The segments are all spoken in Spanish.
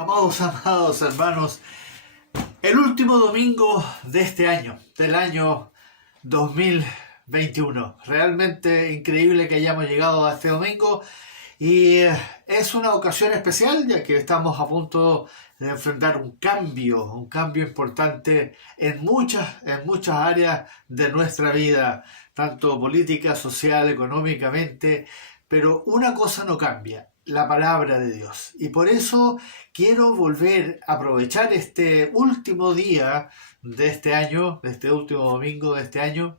Amados hermanos, el último domingo de este año, del año 2021. Realmente increíble que hayamos llegado a este domingo y es una ocasión especial ya que estamos a punto de enfrentar un cambio importante en muchas áreas de nuestra vida, tanto política, social, económicamente, pero una cosa no cambia. La palabra de Dios. Y por eso quiero volver a aprovechar este último día de este año, de este último domingo de este año,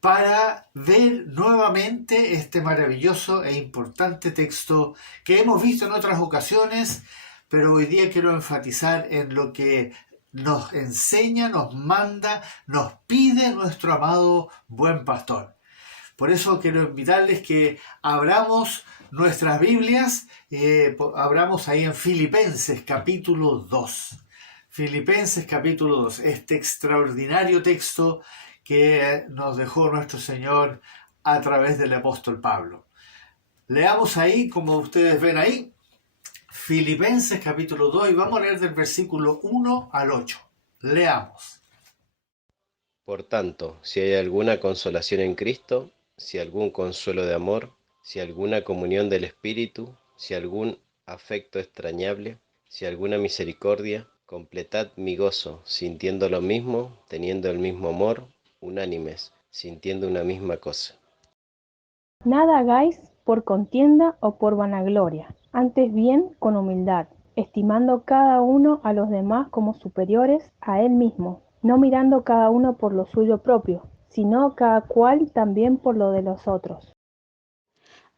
para ver nuevamente este maravilloso e importante texto que hemos visto en otras ocasiones, pero hoy día quiero enfatizar en lo que nos enseña, nos manda, nos pide nuestro amado buen pastor. Por eso quiero invitarles que abramos nuestras Biblias, abramos ahí en Filipenses capítulo 2. Filipenses capítulo 2, este extraordinario texto que nos dejó nuestro Señor a través del apóstol Pablo. Leamos ahí, como ustedes ven ahí, Filipenses capítulo 2 y vamos a leer del versículo 1 al 8. Leamos. Por tanto, si hay alguna consolación en Cristo, si algún consuelo de amor, si alguna comunión del Espíritu, si algún afecto extrañable, si alguna misericordia, completad mi gozo, sintiendo lo mismo, teniendo el mismo amor, unánimes, sintiendo una misma cosa. Nada hagáis por contienda o por vanagloria, antes bien con humildad, estimando cada uno a los demás como superiores a él mismo, no mirando cada uno por lo suyo propio, sino cada cual también por lo de los otros.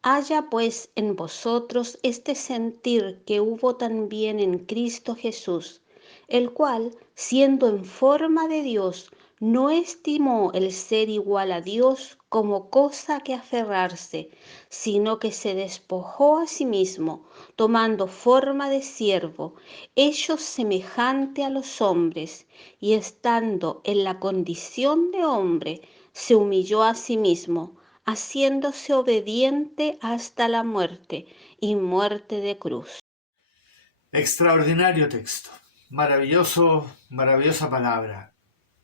Haya pues en vosotros este sentir que hubo también en Cristo Jesús, el cual, siendo en forma de Dios, no estimó el ser igual a Dios como cosa que aferrarse, sino que se despojó a sí mismo, tomando forma de siervo, hecho semejante a los hombres, y estando en la condición de hombre, se humilló a sí mismo, haciéndose obediente hasta la muerte y muerte de cruz. Extraordinario texto, maravillosa palabra.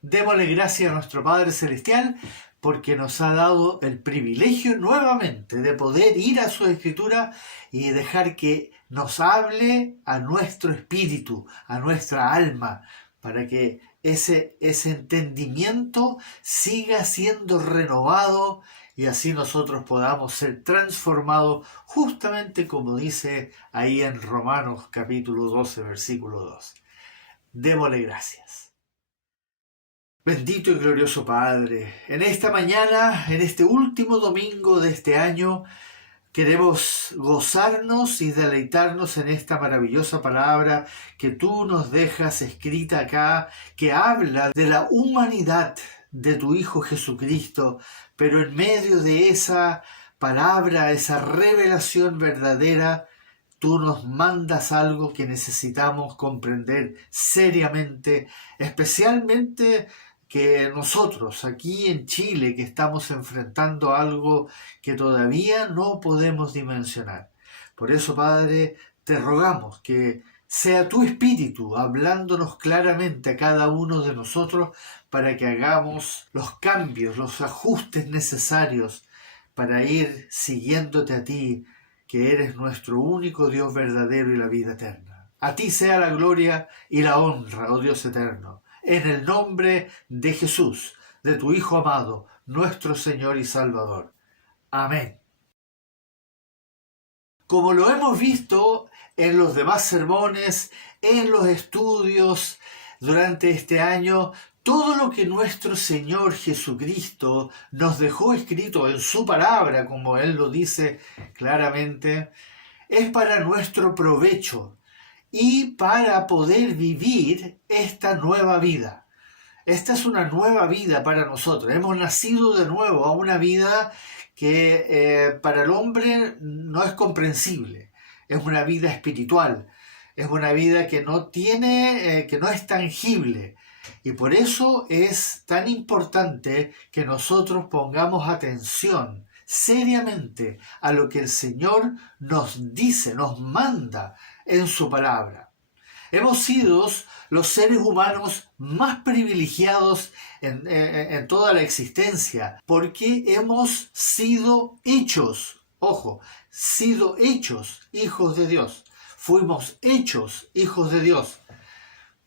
Démosle gracias a nuestro Padre Celestial porque nos ha dado el privilegio nuevamente de poder ir a su Escritura y dejar que nos hable a nuestro espíritu, a nuestra alma, para que ese entendimiento siga siendo renovado y así nosotros podamos ser transformados justamente como dice ahí en Romanos capítulo 12, versículo 2. Démosle gracias. Bendito y glorioso Padre, en esta mañana, en este último domingo de este año, queremos gozarnos y deleitarnos en esta maravillosa palabra que tú nos dejas escrita acá, que habla de la humanidad de tu Hijo Jesucristo, pero en medio de esa palabra, esa revelación verdadera, tú nos mandas algo que necesitamos comprender seriamente, especialmente que nosotros aquí en Chile que estamos enfrentando algo que todavía no podemos dimensionar. Por eso, Padre, te rogamos que sea tu Espíritu hablándonos claramente a cada uno de nosotros para que hagamos los cambios, los ajustes necesarios para ir siguiéndote a ti, que eres nuestro único Dios verdadero y la vida eterna. A ti sea la gloria y la honra, oh Dios eterno, en el nombre de Jesús, de tu Hijo amado, nuestro Señor y Salvador. Amén. Como lo hemos visto en los demás sermones, en los estudios durante este año, todo lo que nuestro Señor Jesucristo nos dejó escrito en su palabra, como Él lo dice claramente, es para nuestro provecho y para poder vivir esta nueva vida. Esta es una nueva vida para nosotros. Hemos nacido de nuevo a una vida que para el hombre no es comprensible. Es una vida espiritual. Es una vida que no tiene, que no es tangible. Y por eso es tan importante que nosotros pongamos atención seriamente a lo que el Señor nos dice, nos manda en su palabra. Hemos sido los seres humanos más privilegiados en toda la existencia, porque hemos sido hechos, ojo, sido hechos hijos de Dios. Fuimos hechos hijos de Dios.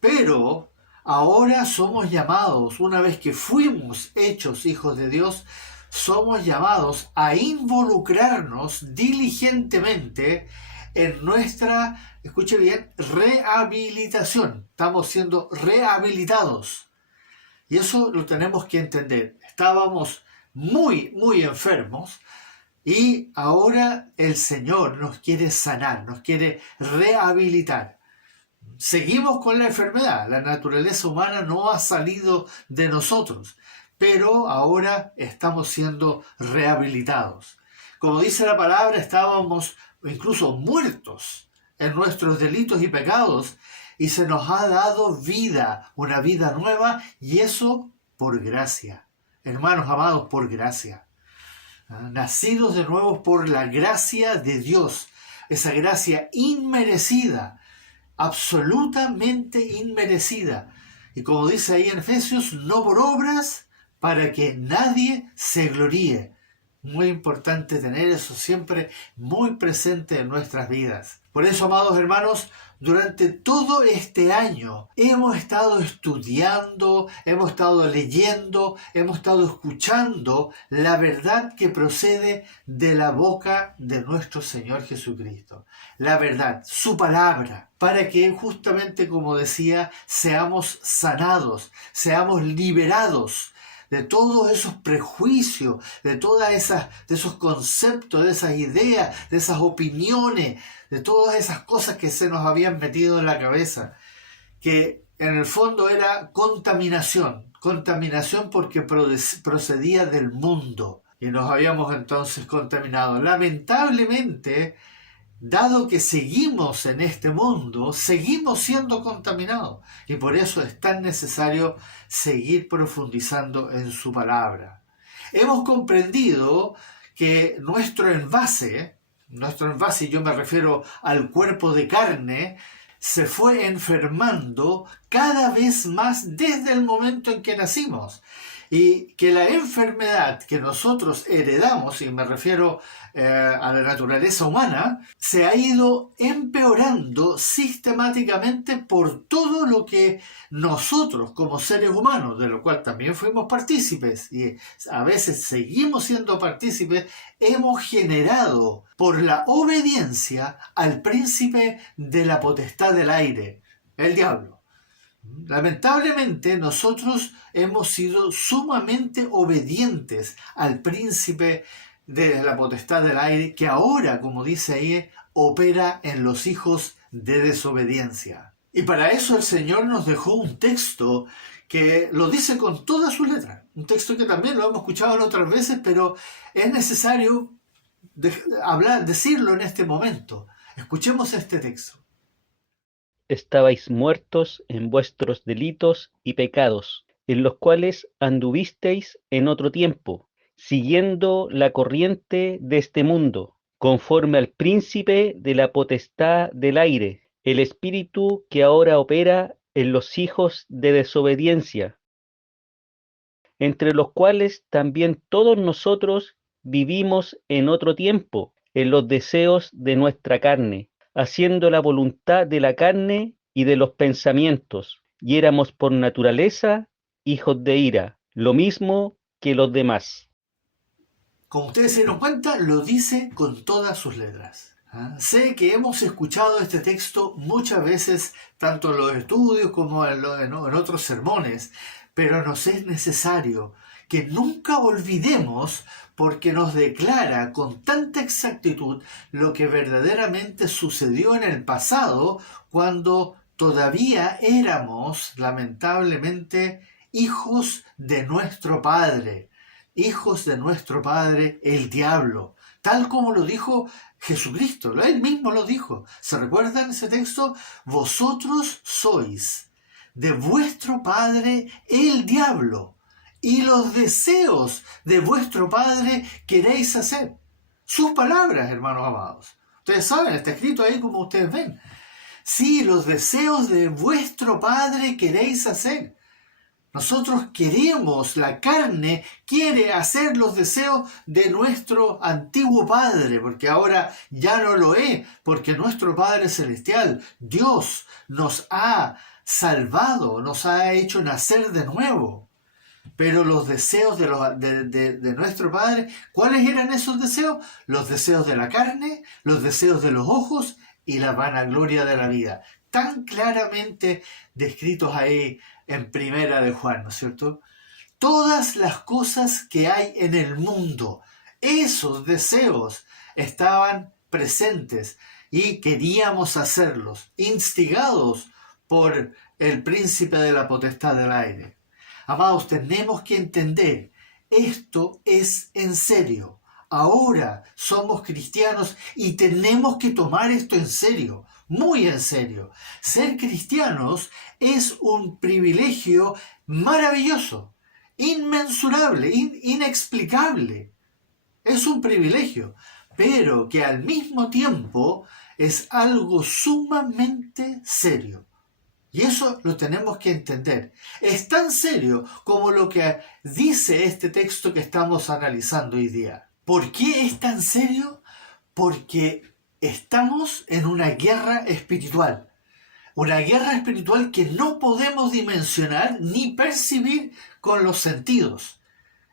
Pero ahora somos llamados, una vez que fuimos hechos hijos de Dios, somos llamados a involucrarnos diligentemente en nuestra, escuche bien, rehabilitación. Estamos siendo rehabilitados. Y eso lo tenemos que entender. Estábamos muy, muy enfermos y ahora el Señor nos quiere sanar, nos quiere rehabilitar. Seguimos con la enfermedad. La naturaleza humana no ha salido de nosotros, pero ahora estamos siendo rehabilitados. Como dice la palabra, estábamos incluso muertos en nuestros delitos y pecados, y se nos ha dado vida, una vida nueva, y eso por gracia. Hermanos amados, por gracia. Nacidos de nuevo por la gracia de Dios, esa gracia inmerecida, absolutamente inmerecida. Y como dice ahí en Efesios, no por obras, para que nadie se gloríe. Muy importante tener eso siempre muy presente en nuestras vidas. Por eso, amados hermanos, durante todo este año hemos estado estudiando, hemos estado leyendo, hemos estado escuchando la verdad que procede de la boca de nuestro Señor Jesucristo. La verdad, su palabra, para que justamente, como decía, seamos sanados, seamos liberados de todos esos prejuicios, de esos conceptos, de esas ideas, de esas opiniones, de todas esas cosas que se nos habían metido en la cabeza, que en el fondo era contaminación porque procedía del mundo y nos habíamos entonces contaminado. Lamentablemente, dado que seguimos en este mundo, seguimos siendo contaminados. Y por eso es tan necesario seguir profundizando en su palabra. Hemos comprendido que nuestro envase, y yo me refiero al cuerpo de carne, se fue enfermando cada vez más desde el momento en que nacimos. Y que la enfermedad que nosotros heredamos, y me refiero a la naturaleza humana, se ha ido empeorando sistemáticamente por todo lo que nosotros como seres humanos, de lo cual también fuimos partícipes y a veces seguimos siendo partícipes, hemos generado por la obediencia al príncipe de la potestad del aire, el diablo. Lamentablemente nosotros hemos sido sumamente obedientes al príncipe de la potestad del aire, que ahora, como dice ahí, opera en los hijos de desobediencia. Y para eso el Señor nos dejó un texto que lo dice con todas sus letras. Un texto que también lo hemos escuchado otras veces, pero es necesario decirlo en este momento. Escuchemos este texto. Estabais muertos en vuestros delitos y pecados, en los cuales anduvisteis en otro tiempo, siguiendo la corriente de este mundo, conforme al príncipe de la potestad del aire, el espíritu que ahora opera en los hijos de desobediencia, entre los cuales también todos nosotros vivimos en otro tiempo, en los deseos de nuestra carne, haciendo la voluntad de la carne y de los pensamientos, y éramos por naturaleza hijos de ira, lo mismo que los demás. Como ustedes se dieron cuenta, lo dice con todas sus letras. Sé que hemos escuchado este texto muchas veces, tanto en los estudios como en otros sermones, pero nos es necesario que nunca olvidemos, porque nos declara con tanta exactitud lo que verdaderamente sucedió en el pasado, cuando todavía éramos, lamentablemente, hijos de nuestro Padre, el diablo, tal como lo dijo Jesucristo. Él mismo lo dijo. ¿Se recuerdan ese texto? Vosotros sois de vuestro padre el diablo, y los deseos de vuestro padre queréis hacer. Sus palabras, hermanos amados. Ustedes saben, está escrito ahí como ustedes ven. Sí, los deseos de vuestro Padre queréis hacer. Nosotros queremos, la carne quiere hacer los deseos de nuestro antiguo Padre, porque ahora ya no lo es, porque nuestro Padre Celestial, Dios, nos ha salvado, nos ha hecho nacer de nuevo. Pero los deseos de nuestro Padre, ¿cuáles eran esos deseos? Los deseos de la carne, los deseos de los ojos y la vanagloria de la vida. Tan claramente descritos ahí en Primera de Juan, ¿no es cierto? Todas las cosas que hay en el mundo, esos deseos estaban presentes y queríamos hacerlos, instigados por el príncipe de la potestad del aire. Amados, tenemos que entender, esto es en serio. Ahora somos cristianos y tenemos que tomar esto en serio, muy en serio. Ser cristianos es un privilegio maravilloso, inmensurable, inexplicable. Es un privilegio, pero que al mismo tiempo es algo sumamente serio. Y eso lo tenemos que entender. Es tan serio como lo que dice este texto que estamos analizando hoy día. ¿Por qué es tan serio? Porque estamos en una guerra espiritual. Una guerra espiritual que no podemos dimensionar ni percibir con los sentidos.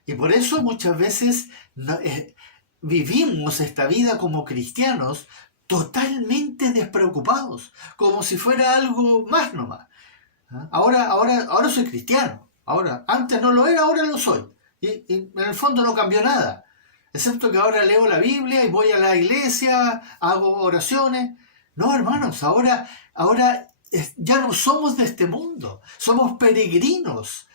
Y por eso muchas veces vivimos esta vida como cristianos totalmente despreocupados, como si fuera algo más nomás. Ahora soy cristiano. Antes no lo era, ahora lo soy. Y en el fondo no cambió nada. Excepto que ahora leo la Biblia y voy a la iglesia, hago oraciones. No, hermanos, ahora ya no somos de este mundo. Somos peregrinos.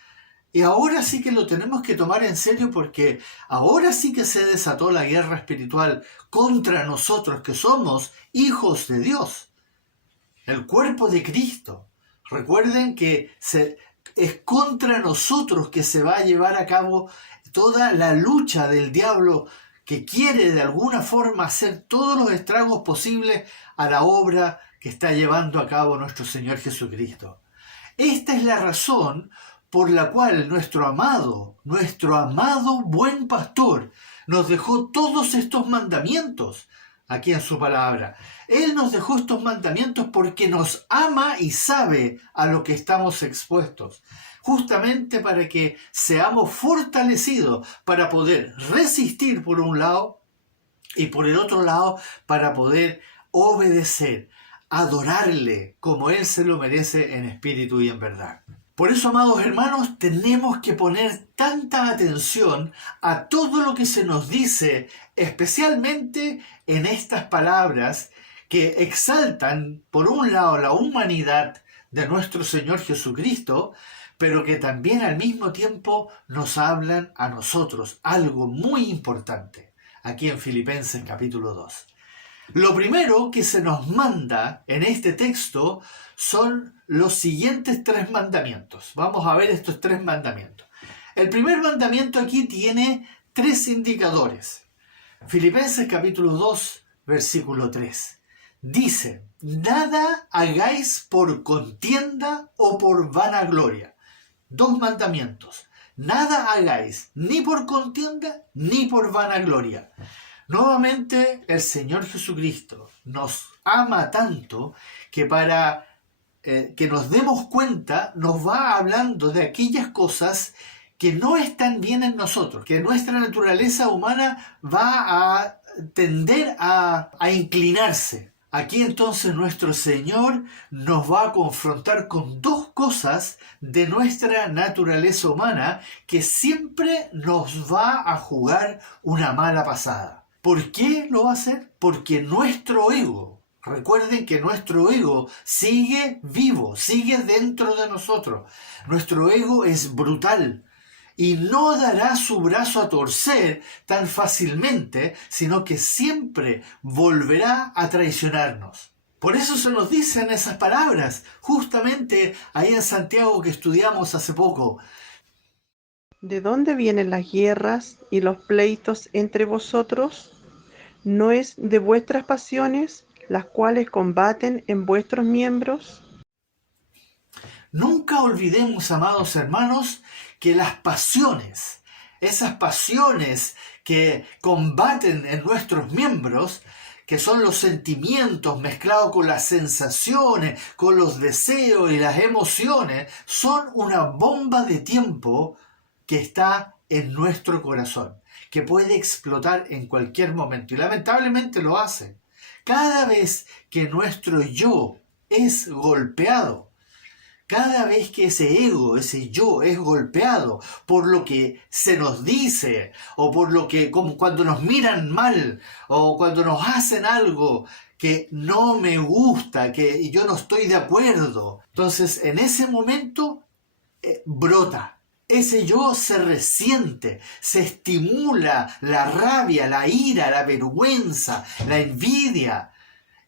Y ahora sí que lo tenemos que tomar en serio porque ahora sí que se desató la guerra espiritual contra nosotros que somos hijos de Dios. El cuerpo de Cristo. Recuerden que es contra nosotros que se va a llevar a cabo toda la lucha del diablo que quiere de alguna forma hacer todos los estragos posibles a la obra que está llevando a cabo nuestro Señor Jesucristo. Esta es la razón por la cual nuestro amado buen pastor nos dejó todos estos mandamientos aquí en su palabra. Él nos dejó estos mandamientos porque nos ama y sabe a lo que estamos expuestos, justamente para que seamos fortalecidos para poder resistir por un lado y por el otro lado para poder obedecer, adorarle como Él se lo merece en espíritu y en verdad. Por eso, amados hermanos, tenemos que poner tanta atención a todo lo que se nos dice, especialmente en estas palabras que exaltan, por un lado, la humanidad de nuestro Señor Jesucristo, pero que también al mismo tiempo nos hablan a nosotros, algo muy importante, aquí en Filipenses capítulo 2. Lo primero que se nos manda en este texto son los siguientes 3 mandamientos. Vamos a ver estos 3 mandamientos. El primer mandamiento aquí tiene 3 indicadores. Filipenses capítulo 2, versículo 3. Dice, nada hagáis por contienda o por vanagloria. 2 mandamientos. Nada hagáis ni por contienda ni por vanagloria. Nuevamente, el Señor Jesucristo nos ama tanto que para que nos demos cuenta, nos va hablando de aquellas cosas que no están bien en nosotros, que nuestra naturaleza humana va a tender a inclinarse. Aquí entonces nuestro Señor nos va a confrontar con 2 cosas de nuestra naturaleza humana que siempre nos va a jugar una mala pasada. ¿Por qué lo va a hacer? Porque nuestro ego, recuerden que nuestro ego sigue vivo, sigue dentro de nosotros. Nuestro ego es brutal y no dará su brazo a torcer tan fácilmente, sino que siempre volverá a traicionarnos. Por eso se nos dicen esas palabras, justamente ahí en Santiago que estudiamos hace poco. ¿De dónde vienen las guerras y los pleitos entre vosotros? ¿No es de vuestras pasiones las cuales combaten en vuestros miembros? Nunca olvidemos, amados hermanos, que las pasiones, esas pasiones que combaten en nuestros miembros, que son los sentimientos mezclados con las sensaciones, con los deseos y las emociones, son una bomba de tiempo que está en nuestro corazón, que puede explotar en cualquier momento y lamentablemente lo hace. Cada vez que nuestro yo es golpeado, cada vez que ese ego, ese yo es golpeado por lo que se nos dice o por lo que, como cuando nos miran mal o cuando nos hacen algo que no me gusta, que yo no estoy de acuerdo, entonces en ese momento brota. Ese yo se resiente, se estimula la rabia, la ira, la vergüenza, la envidia.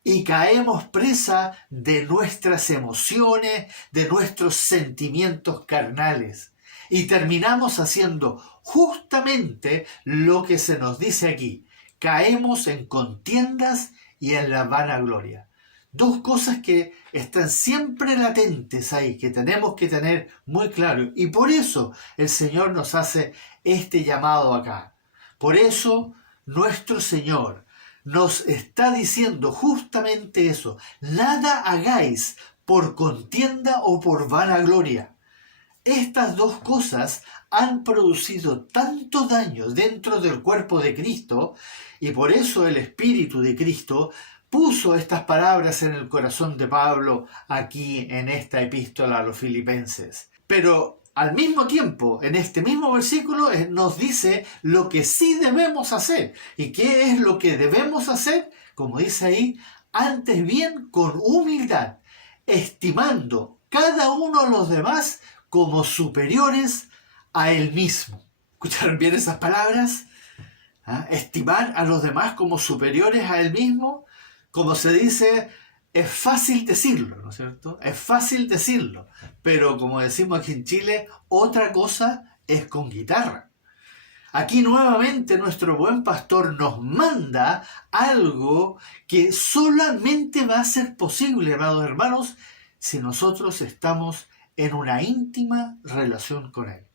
Y caemos presa de nuestras emociones, de nuestros sentimientos carnales. Y terminamos haciendo justamente lo que se nos dice aquí. Caemos en contiendas y en la vanagloria. Dos cosas que están siempre latentes ahí, que tenemos que tener muy claro. Y por eso el Señor nos hace este llamado acá. Por eso nuestro Señor nos está diciendo justamente eso. Nada hagáis por contienda o por vanagloria. Estas dos cosas han producido tanto daño dentro del cuerpo de Cristo y por eso el Espíritu de Cristo puso estas palabras en el corazón de Pablo aquí en esta epístola a los Filipenses. Pero al mismo tiempo, en este mismo versículo nos dice lo que sí debemos hacer. ¿Y qué es lo que debemos hacer? Como dice ahí, antes bien con humildad, estimando cada uno a los demás como superiores a él mismo. ¿Escucharon bien esas palabras? ¿Ah? Estimar a los demás como superiores a él mismo, como se dice, es fácil decirlo, ¿no es cierto? Es fácil decirlo, pero como decimos aquí en Chile, otra cosa es con guitarra. Aquí nuevamente nuestro buen pastor nos manda algo que solamente va a ser posible, amados hermanos, si nosotros estamos en una íntima relación con Él.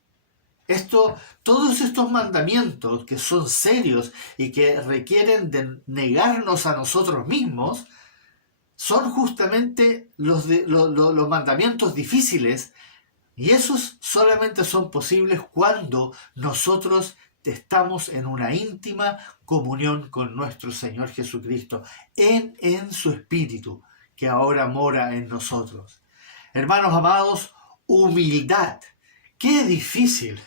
Todos estos mandamientos que son serios y que requieren de negarnos a nosotros mismos, son justamente los mandamientos difíciles, y esos solamente son posibles cuando nosotros estamos en una íntima comunión con nuestro Señor Jesucristo, en su Espíritu, que ahora mora en nosotros. Hermanos amados, humildad. Qué difícil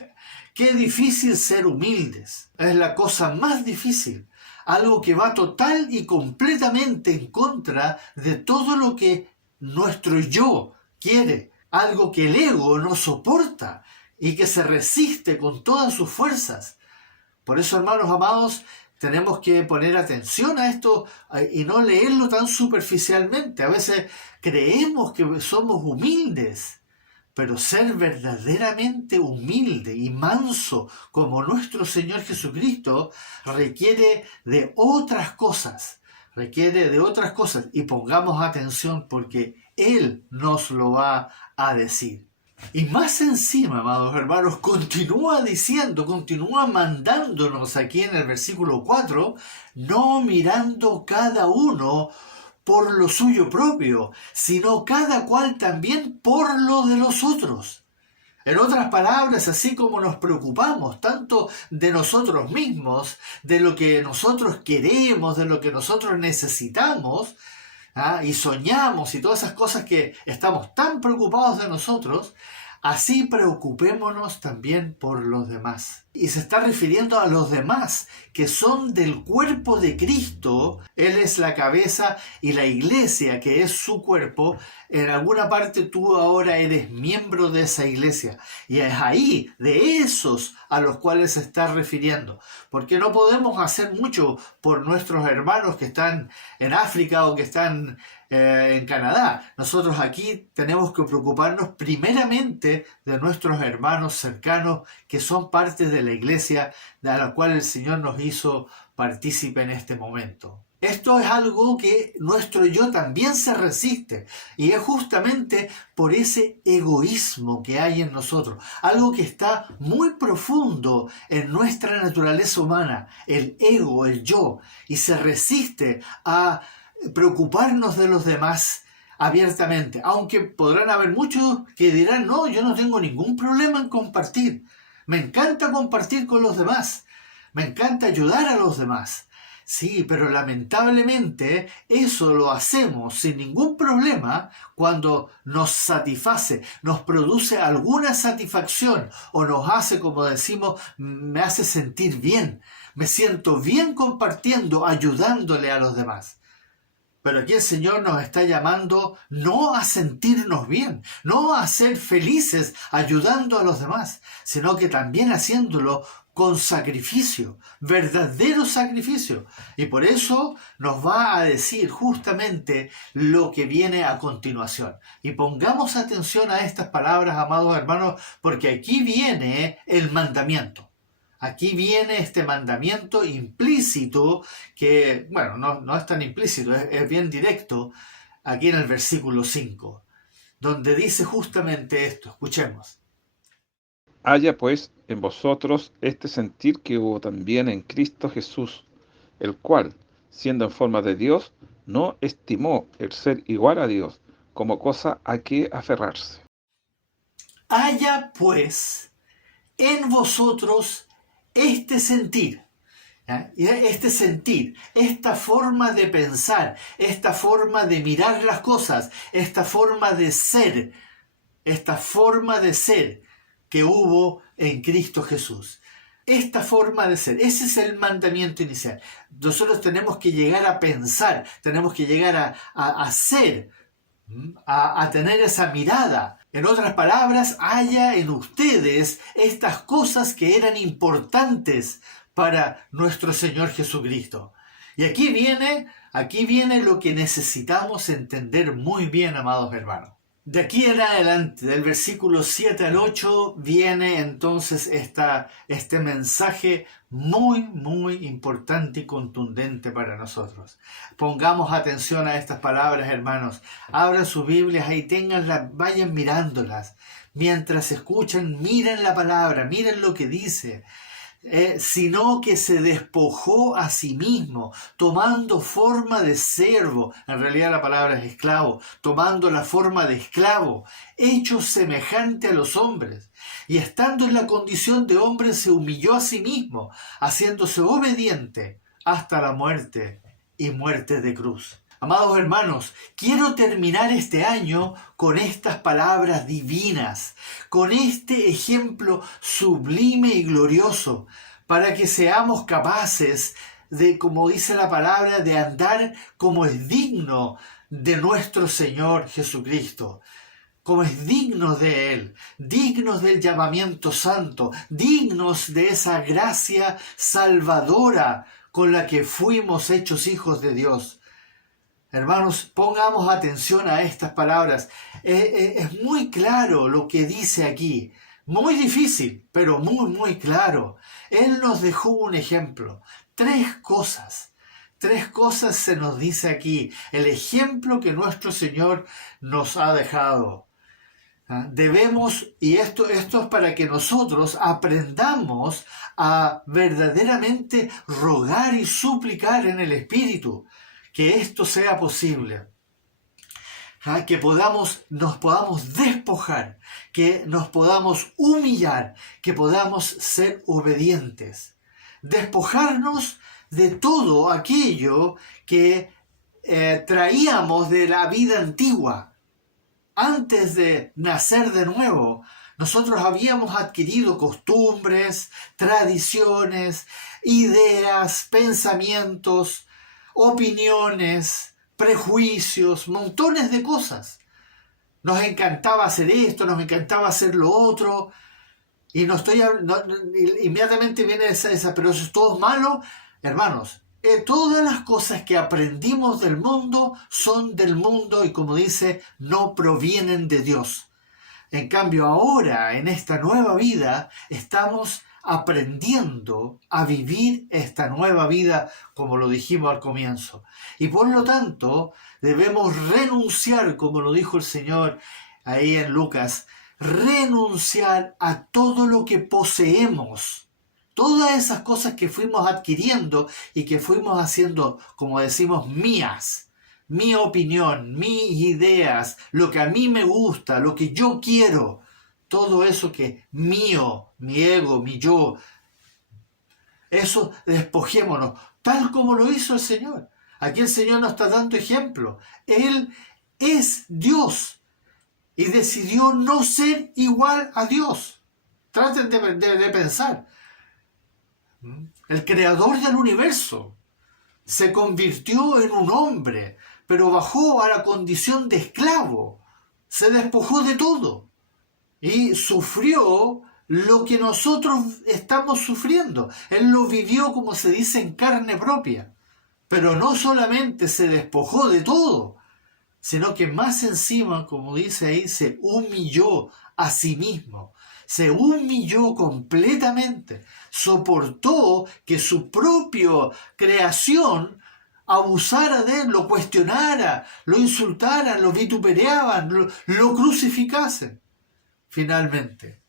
ser humildes. Es la cosa más difícil. Algo que va total y completamente en contra de todo lo que nuestro yo quiere. Algo que el ego no soporta y que se resiste con todas sus fuerzas. Por eso, hermanos amados, tenemos que poner atención a esto y no leerlo tan superficialmente. A veces creemos que somos humildes, pero ser verdaderamente humilde y manso como nuestro Señor Jesucristo requiere de otras cosas. Y pongamos atención porque Él nos lo va a decir. Y más encima, amados hermanos, continúa mandándonos aquí en el versículo 4, no mirando cada uno por lo suyo propio, sino cada cual también por lo de los otros. En otras palabras, así como nos preocupamos tanto de nosotros mismos, de lo que nosotros queremos, de lo que nosotros necesitamos, y soñamos y todas esas cosas que estamos tan preocupados de nosotros, así preocupémonos también por los demás. Y se está refiriendo a los demás, que son del cuerpo de Cristo. Él es la cabeza y la iglesia, que es su cuerpo. En alguna parte tú ahora eres miembro de esa iglesia. Y es ahí, de esos a los cuales se está refiriendo. Porque no podemos hacer mucho por nuestros hermanos que están en África o que están en Canadá. Nosotros aquí tenemos que preocuparnos primeramente de nuestros hermanos cercanos que son parte de la iglesia de la cual el Señor nos hizo partícipe en este momento. Esto es algo que nuestro yo también se resiste, y es justamente por ese egoísmo que hay en nosotros, algo que está muy profundo en nuestra naturaleza humana, el ego, el yo, y se resiste a preocuparnos de los demás abiertamente, aunque podrán haber muchos que dirán, no, yo no tengo ningún problema en compartir, me encanta compartir con los demás, me encanta ayudar a los demás. Sí, pero lamentablemente eso lo hacemos sin ningún problema cuando nos satisface, nos produce alguna satisfacción o nos hace, como decimos, me hace sentir bien. Me siento bien compartiendo, ayudándole a los demás. Pero aquí el Señor nos está llamando no a sentirnos bien, no a ser felices ayudando a los demás, sino que también haciéndolo con sacrificio, verdadero sacrificio. Y por eso nos va a decir justamente lo que viene a continuación. Y pongamos atención a estas palabras, amados hermanos, porque aquí viene el mandamiento. Aquí viene este mandamiento implícito que, bueno, no es tan implícito, es bien directo, aquí en el versículo 5, donde dice justamente esto. Escuchemos. Haya pues en vosotros este sentir que hubo también en Cristo Jesús, el cual, siendo en forma de Dios, no estimó el ser igual a Dios como cosa a que aferrarse. Haya pues en vosotros este sentir, ¿ya? Este sentir, esta forma de pensar, esta forma de mirar las cosas, esta forma de ser que hubo en Cristo Jesús. Esta forma de ser, ese es el mandamiento inicial. Nosotros tenemos que llegar a pensar, tenemos que llegar a ser, a tener esa mirada. En otras palabras, haya en ustedes estas cosas que eran importantes para nuestro Señor Jesucristo. Y aquí viene lo que necesitamos entender muy bien, amados hermanos. De aquí en adelante, del versículo 7 al 8, viene entonces este mensaje muy, muy importante y contundente para nosotros. Pongamos atención a estas palabras, hermanos. Abran sus Biblias y ténganlas, vayan mirándolas. Mientras escuchan, miren la palabra, miren lo que dice. Sino que se despojó a sí mismo, tomando forma de siervo, en realidad la palabra es esclavo, tomando la forma de esclavo, hecho semejante a los hombres, y estando en la condición de hombre se humilló a sí mismo, haciéndose obediente hasta la muerte y muerte de cruz. Amados hermanos, quiero terminar este año con estas palabras divinas, con este ejemplo sublime y glorioso, para que seamos capaces de, como dice la palabra, de andar como es digno de nuestro Señor Jesucristo, como es digno de Él, dignos del llamamiento santo, dignos de esa gracia salvadora con la que fuimos hechos hijos de Dios. Hermanos, pongamos atención a estas palabras. Es muy claro lo que dice aquí. Muy difícil, pero muy, muy claro. Él nos dejó un ejemplo. Tres cosas se nos dice aquí. El ejemplo que nuestro Señor nos ha dejado. Debemos, y esto es para que nosotros aprendamos a verdaderamente rogar y suplicar en el Espíritu que esto sea posible, que nos podamos despojar, que nos podamos humillar, que podamos ser obedientes, despojarnos de todo aquello que traíamos de la vida antigua. Antes de nacer de nuevo, nosotros habíamos adquirido costumbres, tradiciones, ideas, pensamientos, opiniones, prejuicios, montones de cosas. Nos encantaba hacer esto, nos encantaba hacer lo otro, y inmediatamente viene esa, pero eso es todo malo. Hermanos, todas las cosas que aprendimos del mundo son del mundo y, como dice, no provienen de Dios. En cambio, ahora, en esta nueva vida, estamos aprendiendo a vivir esta nueva vida, como lo dijimos al comienzo. Y por lo tanto, debemos renunciar, como lo dijo el Señor ahí en Lucas, renunciar a todo lo que poseemos. Todas esas cosas que fuimos adquiriendo y que fuimos haciendo, como decimos, mías. Mi opinión, mis ideas, lo que a mí me gusta, lo que yo quiero. Todo eso que es mío, mi ego, mi yo. Eso despojémonos, tal como lo hizo el Señor. Aquí el Señor nos está dando ejemplo. Él es Dios y decidió no ser igual a Dios. Traten de pensar. El creador del universo se convirtió en un hombre, pero bajó a la condición de esclavo. Se despojó de todo y sufrió lo que nosotros estamos sufriendo. Él lo vivió, como se dice, en carne propia. Pero no solamente se despojó de todo, sino que más encima, como dice ahí, se humilló a sí mismo. Se humilló completamente. Soportó que su propia creación abusara de él, lo cuestionara, lo insultaran, lo vituperaban, lo crucificasen. Finalmente,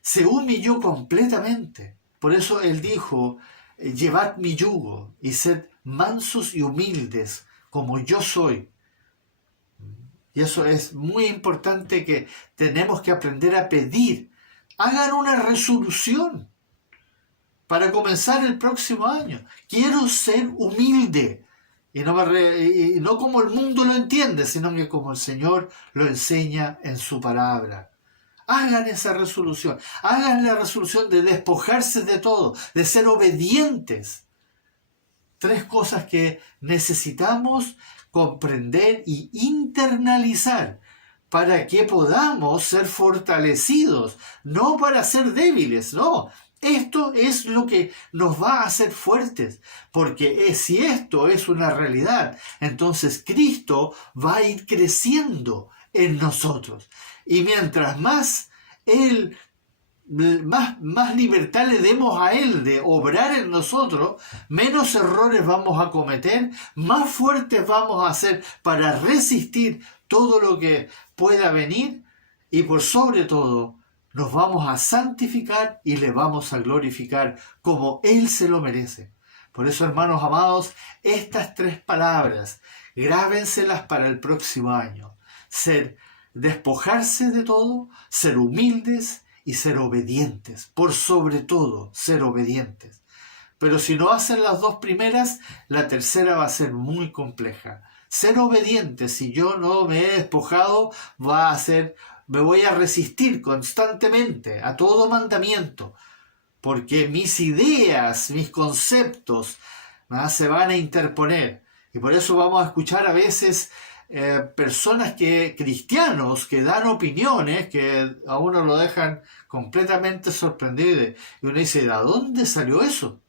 se humilló completamente. Por eso él dijo, llevad mi yugo y sed mansos y humildes, como yo soy. Y eso es muy importante, que tenemos que aprender a pedir. Hagan una resolución para comenzar el próximo año. Quiero ser humilde. Y no como el mundo lo entiende, sino que como el Señor lo enseña en su palabra. Hagan esa resolución. Hagan la resolución de despojarse de todo, de ser obedientes. 3 cosas que necesitamos comprender y internalizar para que podamos ser fortalecidos, no para ser débiles, no. Esto es lo que nos va a hacer fuertes, porque si esto es una realidad, entonces Cristo va a ir creciendo en nosotros. Y mientras más libertad le demos a Él de obrar en nosotros, menos errores vamos a cometer, más fuertes vamos a ser para resistir todo lo que pueda venir, y por sobre todo nos vamos a santificar y le vamos a glorificar como Él se lo merece. Por eso, hermanos amados, estas 3 palabras, grábenselas para el próximo año. Despojarse de todo, ser humildes y ser obedientes. Por sobre todo, ser obedientes. Pero si no hacen las 2 primeras, la tercera va a ser muy compleja. Ser obediente, si yo no me he despojado, me voy a resistir constantemente a todo mandamiento, porque mis ideas, mis conceptos se van a interponer. Y por eso vamos a escuchar a veces personas cristianos que dan opiniones que a uno lo dejan completamente sorprendido. Y uno dice, ¿de dónde salió eso?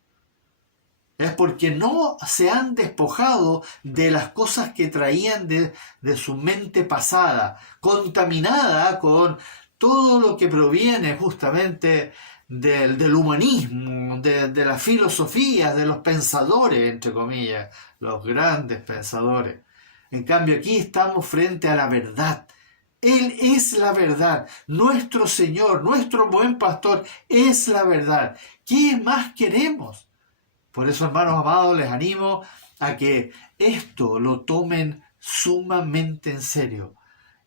Es porque no se han despojado de las cosas que traían de su mente pasada, contaminada con todo lo que proviene justamente del humanismo, de las filosofías, de los pensadores, entre comillas, los grandes pensadores. En cambio, aquí estamos frente a la verdad. Él es la verdad. Nuestro Señor, nuestro buen pastor, es la verdad. ¿Qué más queremos? Por eso, hermanos amados, les animo a que esto lo tomen sumamente en serio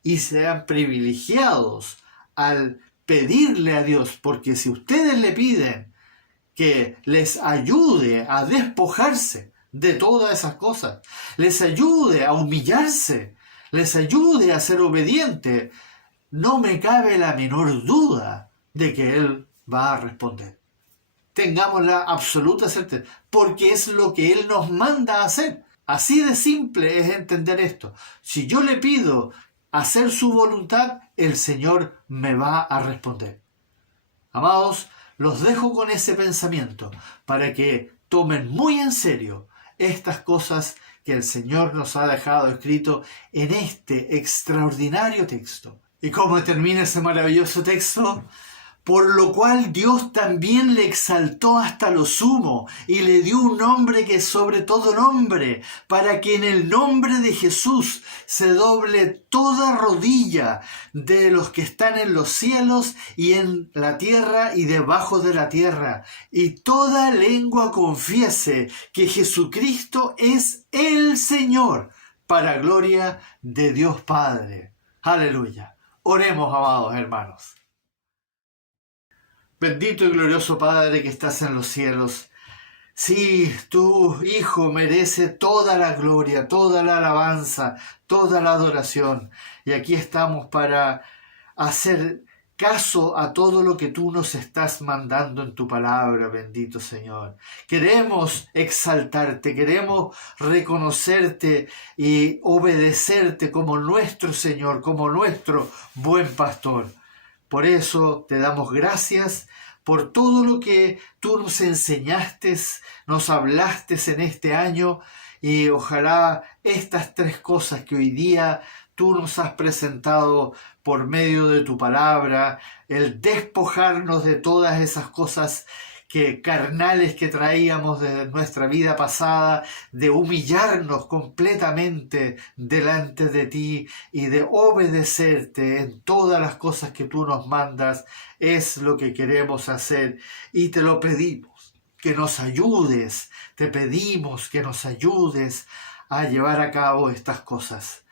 y sean privilegiados al pedirle a Dios, porque si ustedes le piden que les ayude a despojarse de todas esas cosas, les ayude a humillarse, les ayude a ser obediente, no me cabe la menor duda de que Él va a responder. Tengamos la absoluta certeza, porque es lo que Él nos manda a hacer. Así de simple es entender esto. Si yo le pido hacer su voluntad, el Señor me va a responder. Amados, los dejo con ese pensamiento para que tomen muy en serio estas cosas que el Señor nos ha dejado escrito en este extraordinario texto. ¿Y cómo termina ese maravilloso texto? por lo cual Dios también le exaltó hasta lo sumo y le dio un nombre que es sobre todo nombre, para que en el nombre de Jesús se doble toda rodilla de los que están en los cielos y en la tierra y debajo de la tierra, y toda lengua confiese que Jesucristo es el Señor, para gloria de Dios Padre. Aleluya. Oremos, amados hermanos. Bendito y glorioso Padre que estás en los cielos. Sí, tu Hijo merece toda la gloria, toda la alabanza, toda la adoración. Y aquí estamos para hacer caso a todo lo que tú nos estás mandando en tu palabra, bendito Señor. Queremos exaltarte, queremos reconocerte y obedecerte como nuestro Señor, como nuestro buen pastor. Por eso te damos gracias por todo lo que tú nos enseñaste, nos hablaste en este año, y ojalá estas tres cosas que hoy día tú nos has presentado por medio de tu palabra, el despojarnos de todas esas cosas carnales que traíamos de nuestra vida pasada, de humillarnos completamente delante de ti y de obedecerte en todas las cosas que tú nos mandas, es lo que queremos hacer y te lo pedimos, que nos ayudes, te pedimos que nos ayudes a llevar a cabo estas cosas.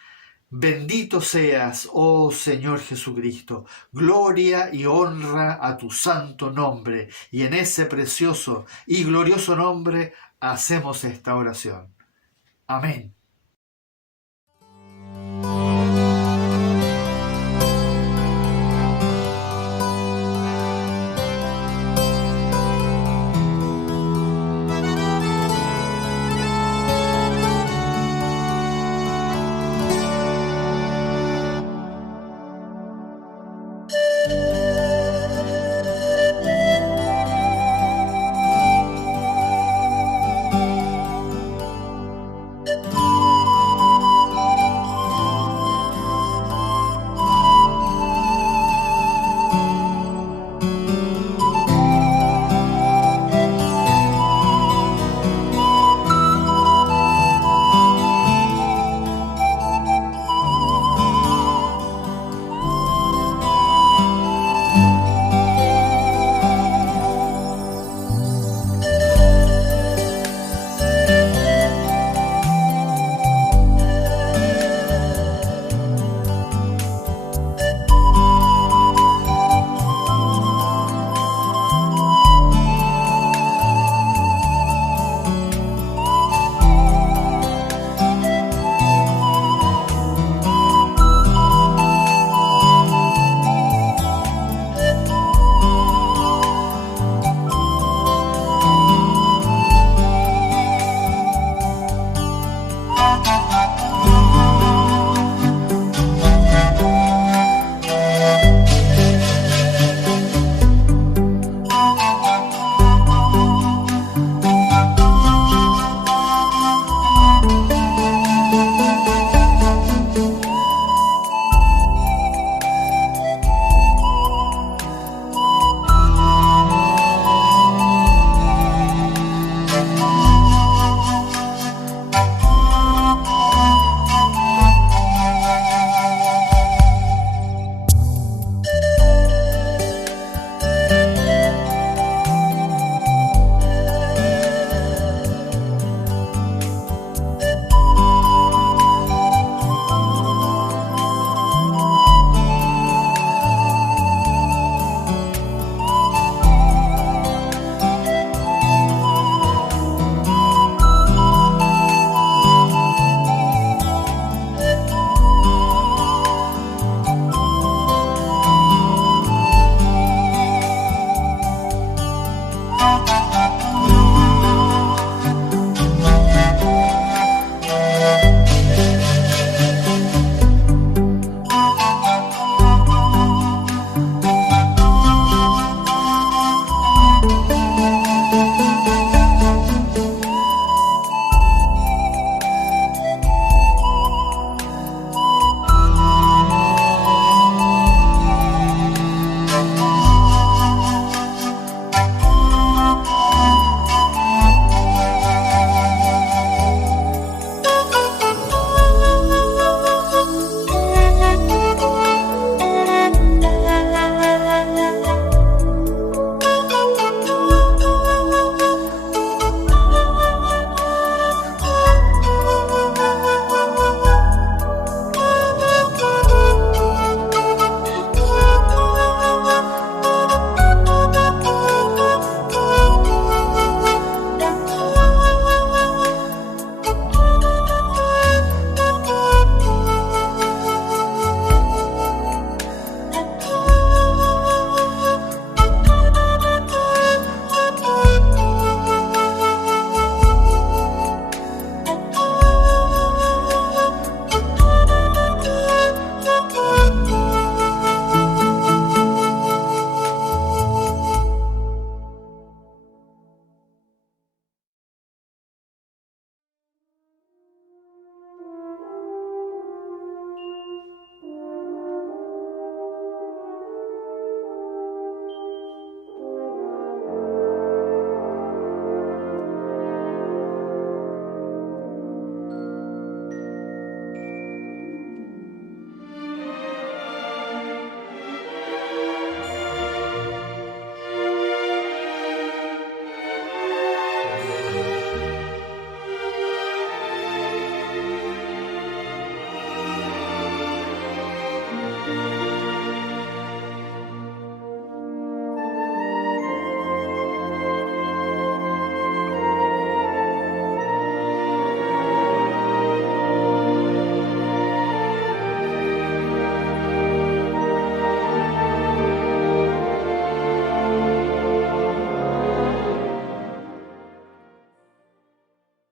Bendito seas, oh Señor Jesucristo, gloria y honra a tu santo nombre, y en ese precioso y glorioso nombre hacemos esta oración. Amén.